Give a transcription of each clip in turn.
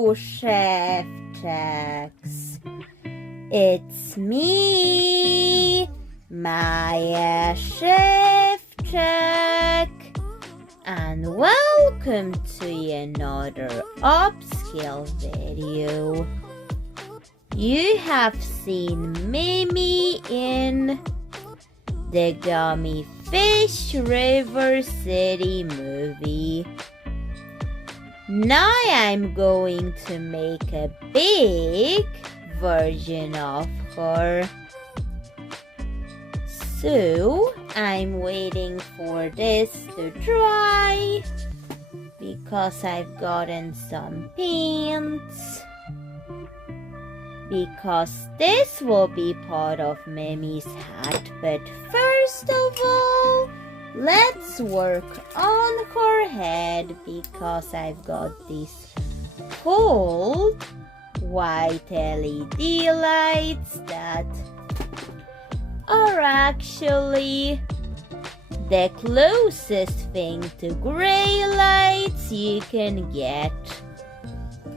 Hello, Chef Jax. It's me, Maya Chef Jack, and welcome to another upscale video. You have seen Mimi in the Gummy Fish River City movie. Now I'm going to make a big version of her. So I'm waiting for this to dry because I've gotten some paints. Because this will be part of Mimi's hat. But first of all, let's work on her head because I've got these cool white LED lights that are actually the closest thing to gray lights you can get.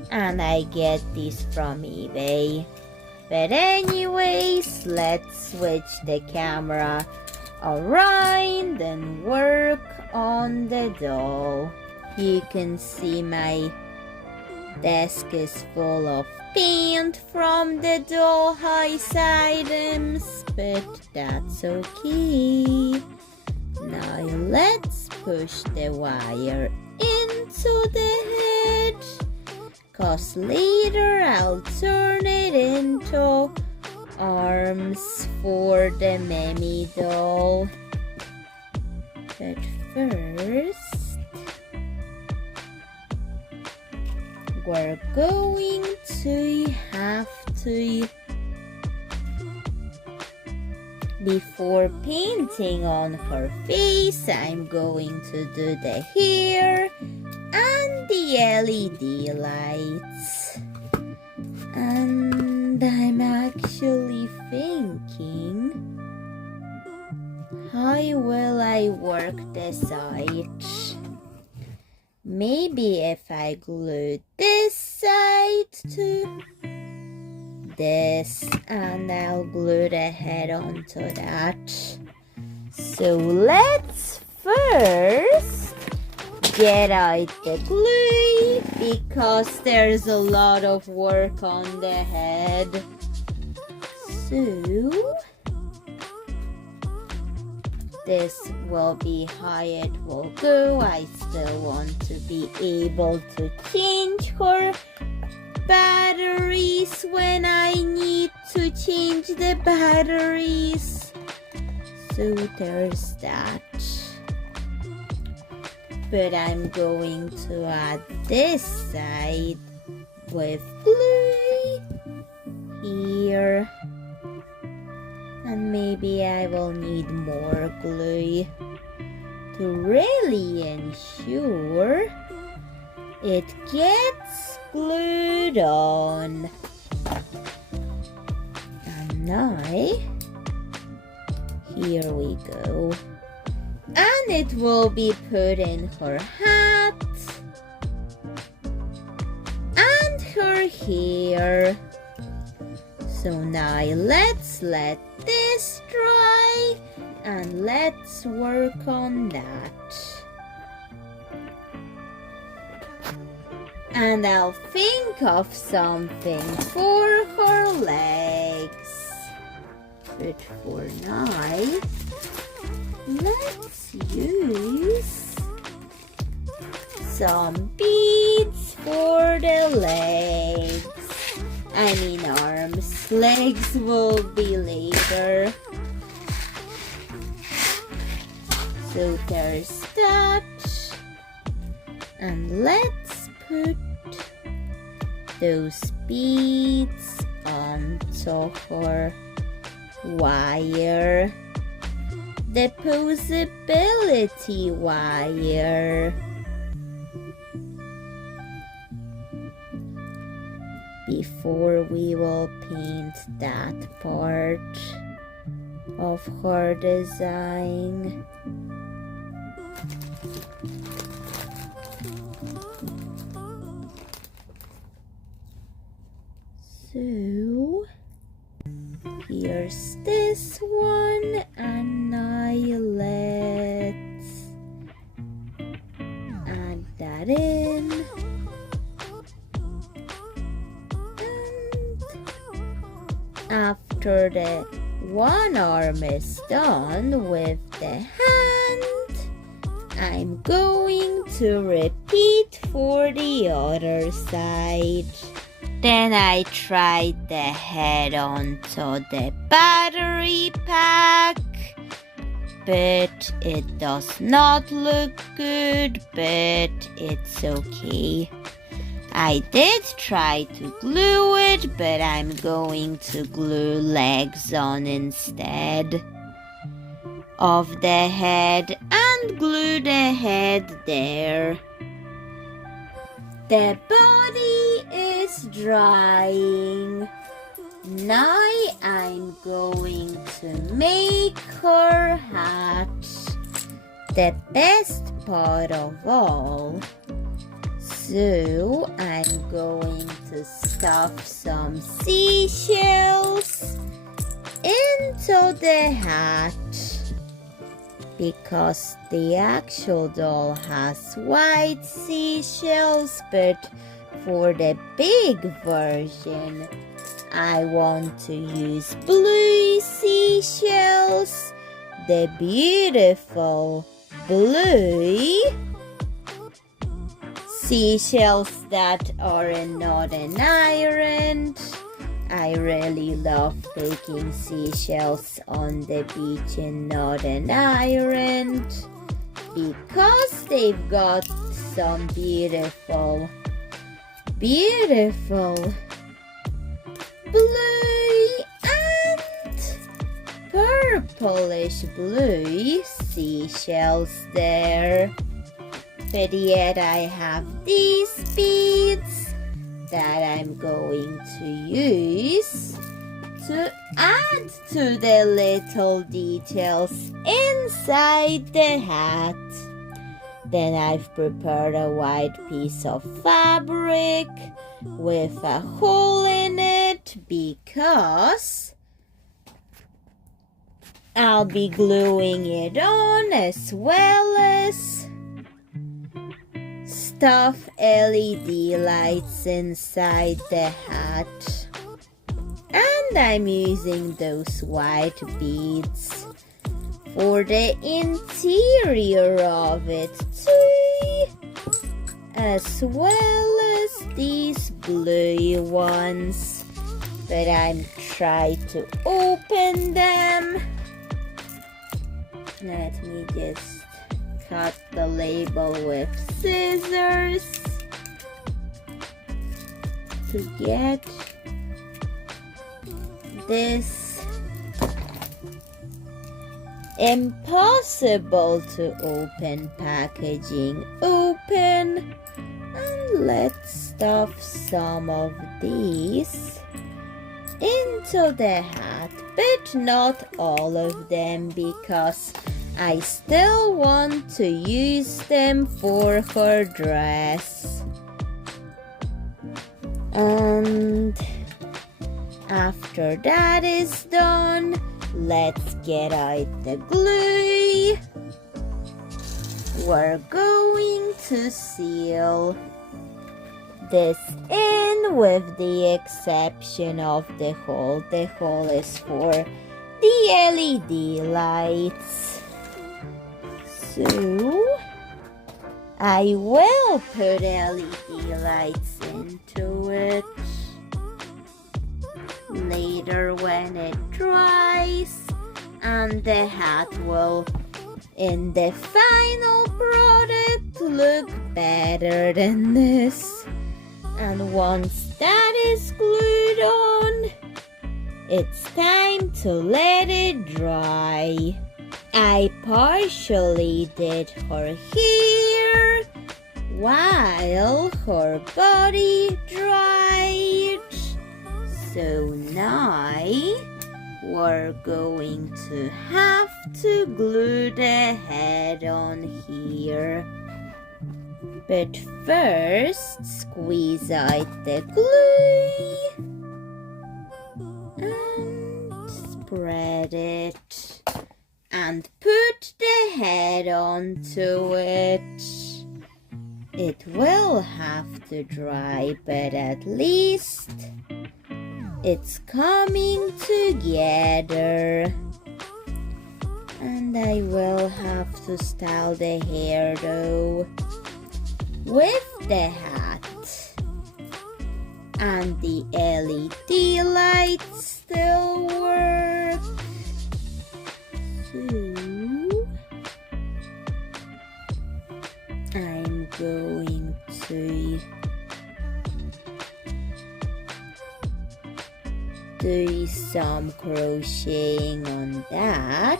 And I get these from eBay. But anyways, let's switch the camera around and work on the doll. You can see my desk is full of paint from the dollhouse items, but that's okay. Now let's push the wire into the head, cause later I'll turn it into arms for the Mimi doll. But first, we're going to have to, before painting on her face, I'm going to do the hair and the LED lights. And I'm actually thinking, how will I work this out? Maybe if I glue this side to this, and I'll glue the head onto that. So let's first get out the glue because there's a lot of work on the head. So this will be how it will go. I still want to be able to change her batteries when I need to change the batteries. So there's that. But I'm going to add this side with glue here. And maybe I will need more glue to really ensure it gets glued on. And now, here we go. And it will be put in her hat and her hair. So now let's let this dry and let's work on that. And I'll think of something for her legs. But for now, let's use some beads for the legs. I mean arms. Legs will be later. So there's that. And let's put those beads onto her wire. The posability wire. Before we will paint that part of her design. So here's this one, and now let's add that in. And after the one arm is done with the hand, I'm going to repeat for the other side. Then I tried the head onto the battery pack, but it does not look good, but it's okay. I did try to glue it, but I'm going to glue legs on instead of the head and glue the head there. The body is drying. Now I'm going to make her hat. The best part of all. So I'm going to stuff some seashells into the hat, because the actual doll has white seashells, but for the big version I want to use blue seashells, the beautiful blue seashells that are in Northern Ireland. I really love taking seashells on the beach in Northern Ireland because they've got some beautiful blue and purplish blue seashells there. But yet I have these beads that I'm going to use to add to the little details inside the hat. Then I've prepared a white piece of fabric with a hole in it because I'll be gluing it on, as well as stuff LED lights inside the hat. And I'm using those white beads for the interior of it too, as well as these blue ones. But I'm trying to open them. Let me just cut the label with scissors to get this impossible to open packaging open. And let's stuff some of these into the hat, but not all of them, because I still want to use them for her dress. And after that is done, let's get out the glue. We're going to seal this in, with the exception of the hole. The hole is for the LED lights. So I will put LED lights into it later when it dries, and the hat will, in the final product, look better than this. And once that is glued on, it's time to let it dry. I partially did her hair while her body dried. So now we're going to have to glue the head on here. But first, squeeze out the glue. and spread it and put the head onto it. It will have to dry, but at least it's coming together. And I will have to style the hair though with the hat. And the LED lights still work. So I'm going to do some crocheting on that.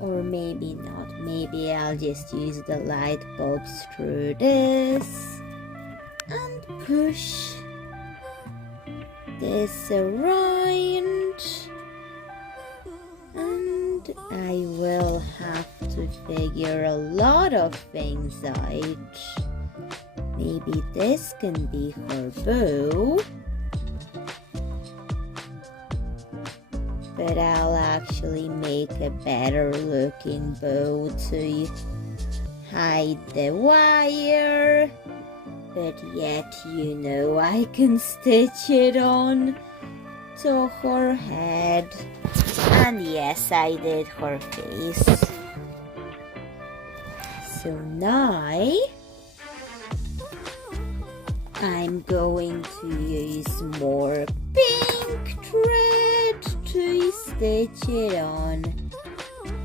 Or maybe not. Maybe I'll just use the light bulbs through this and push this around, and I will have to figure a lot of things out. Maybe this can be her bow, but I'll actually make a better looking bow to hide the wire. But yet, you know, I can stitch it on to her head. And yes, I did her face. So now I'm going to use more pink thread to stitch it on.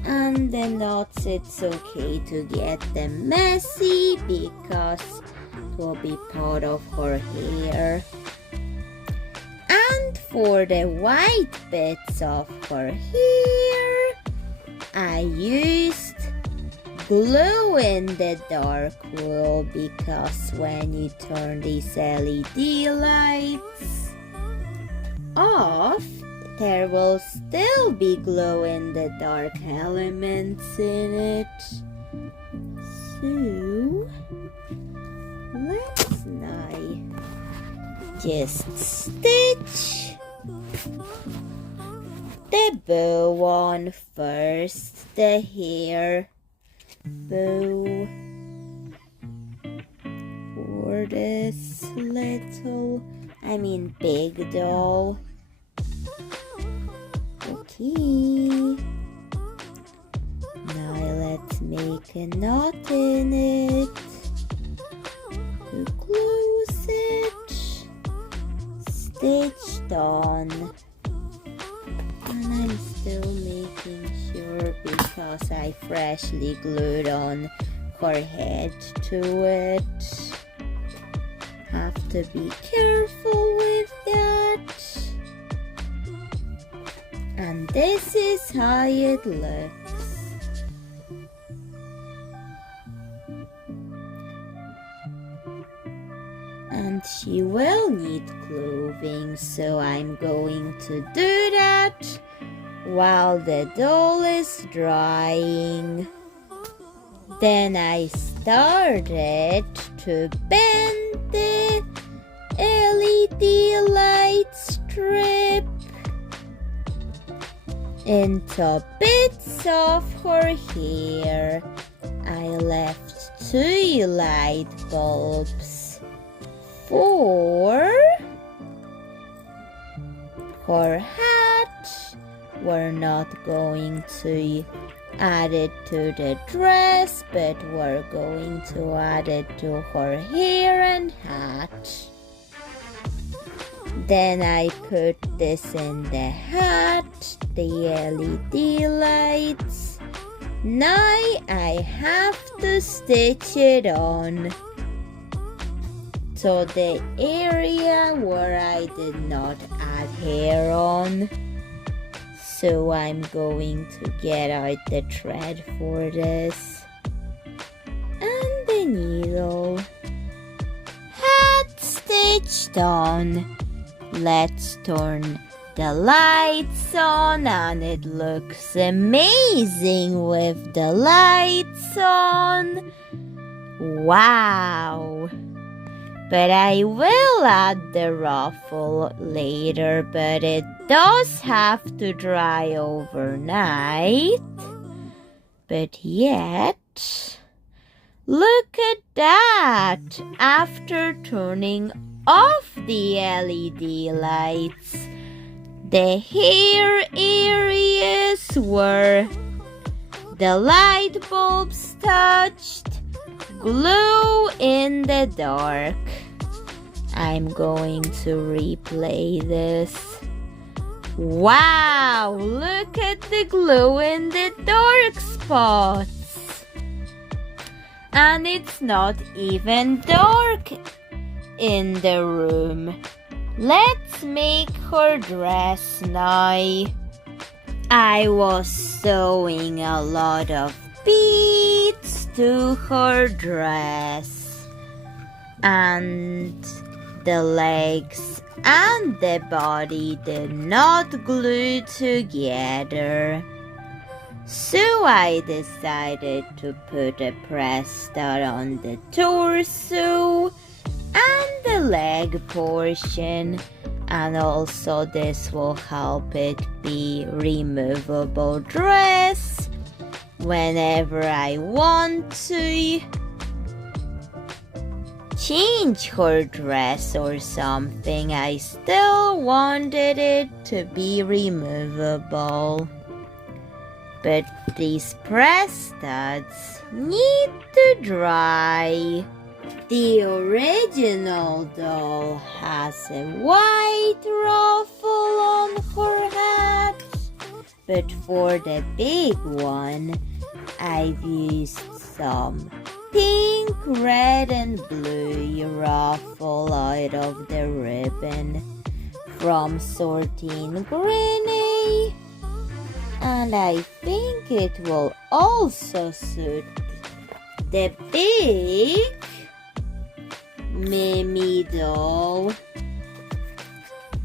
And the knots, it's okay to get them messy because it will be part of her hair. And for the white bits of her hair, I used glow in the dark wool because when you turn these LED lights off, there will still be glow in the dark elements in it. So let's now just stitch the bow on first, the hair bow for this big doll. Okay, now let's make a knot in it to close it, stitched on, and I'm still making sure because I freshly glued on her head to it. Have to be careful with that. And this is how it looks. And she will need clothing, so I'm going to do that while the doll is drying. Then I started to bend the LED light strip into bits of her hair. I left 2 light bulbs for her hat. We're not going to add it to the dress, but we're going to add it to her hair and hat. Then I put this in the hat, the LED lights. Now I have to stitch it on to the area where I did not add hair on. So I'm going to get out the thread for this and the needle. Hat stitched on. Let's turn the lights on, and it looks amazing with the lights on. Wow! But I will add the ruffle later, but it does have to dry overnight. But yet, look at that! After turning off the LED lights, the hair areas where the light bulbs touched glow in the dark. I'm going to replay this. Wow! Look at the glow in the dark spots. And it's not even dark in the room. Let's make her dress now. I was sewing a lot of beads to her dress, and the legs and the body did not glue together. So I decided to put a press stud on the torso and the leg portion, and also this will help it be removable dress whenever I want to change her dress or something. I still wanted it to be removable. But these press studs need to dry. The original doll has a white ruffle on her hat, but for the big one, I've used some pink, red, and blue ruffle out of the ribbon from Sortine Grenade, and I think it will also suit the big Mimi doll.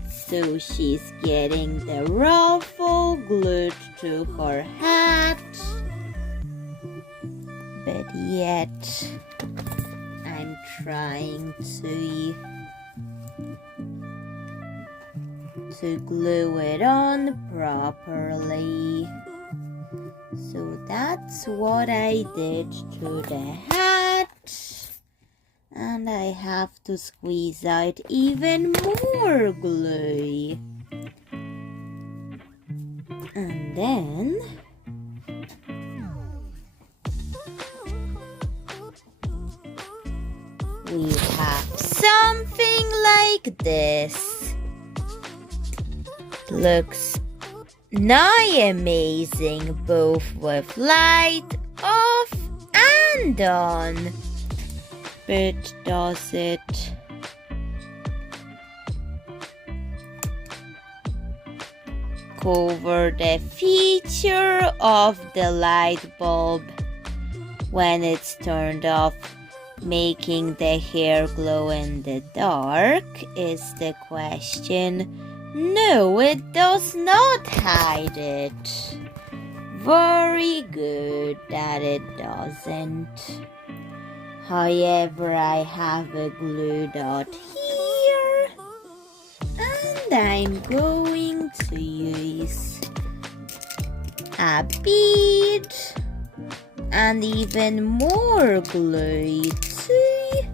So she's getting the ruffle glued to her hat, but yet I'm trying to glue it on properly. So that's what I did to the hat. And I have to squeeze out even more glue. And then we have something like this. Looks nigh amazing, both with light off and on. But does it cover the feature of the light bulb when it's turned off, making the hair glow in the dark, is the question. No, it does not hide it. Very good that it doesn't. However, I have a glue dot here, and I'm going to use a bead and even more glue to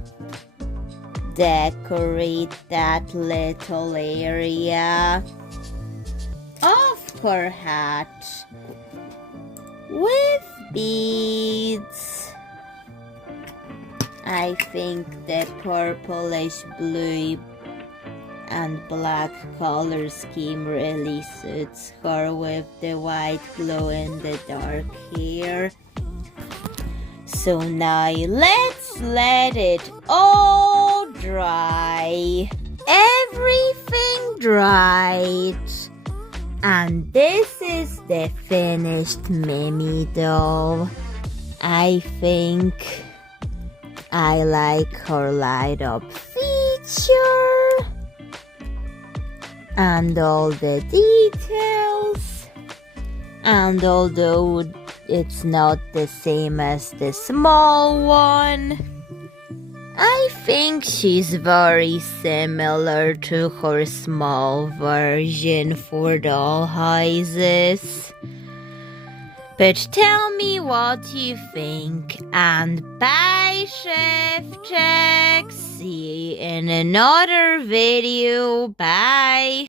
decorate that little area of her hat with beads. I think the purplish blue and black color scheme really suits her with the white glow in the dark hair. So now let's let it all dry. Everything dried. And this is the finished Mimi doll. I think I like her light up feature and all the details. And although it's not the same as the small one, I think she's very similar to her small version for doll houses. But tell me what you think, and bye, Chef Jack. See you in another video. Bye.